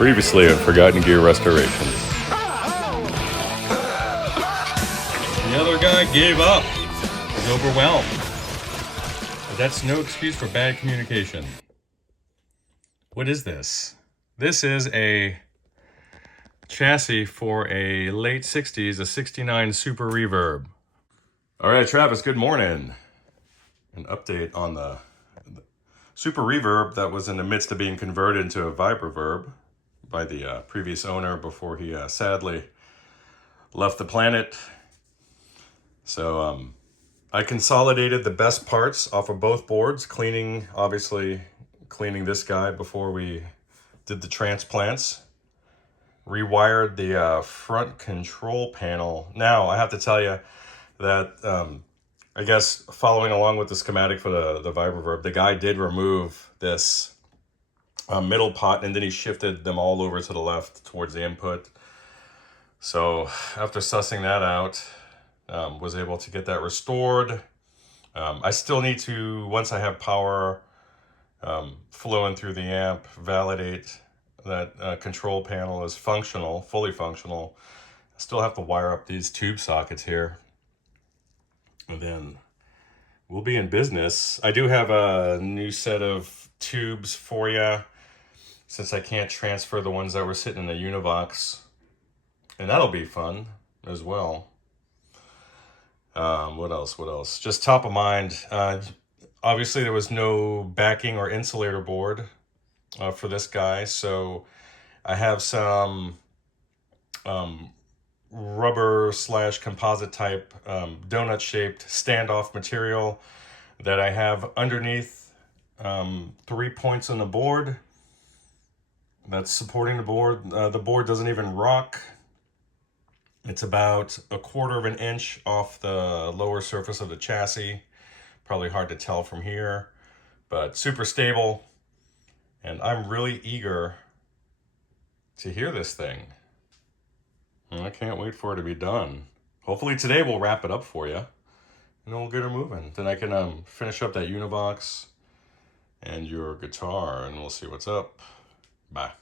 Previously on Forgotten Gear Restorations. The other guy gave up. He's overwhelmed. But that's no excuse for bad communication. What is this? This is a chassis for a late 60s, a 69 Super Reverb. All right, Travis, good morning. An update on the Super Reverb that was in the midst of being converted into a Vibroverb by the previous owner before he sadly left the planet. So I consolidated the best parts off of both boards, obviously cleaning this guy before we did the transplants. Rewired the front control panel. Now, I have to tell you that I guess following along with the schematic for the Vibroverb, the guy did remove this middle pot, and then he shifted them all over to the left towards the input. So after sussing that out, was able to get that restored. I still need to, once I have power flowing through the amp, validate that control panel is functional, fully functional. I still have to wire up these tube sockets here, and then we'll be in business. I do have a new set of tubes for you, since I can't transfer the ones that were sitting in the Univox, and that'll be fun as well. What else? Just top of mind. Obviously, there was no backing or insulator board for this guy, so I have some rubber / composite type donut shaped standoff material that I have underneath 3 points on the board that's supporting the board. The board doesn't even rock. It's about 1/4 of an inch off the lower surface of the chassis. Probably hard to tell from here, but super stable. And I'm really eager to hear this thing. And I can't wait for it to be done. Hopefully today we'll wrap it up for you, and then we'll get her moving. Then I can finish up that Univox and your guitar, and we'll see what's up. Bye.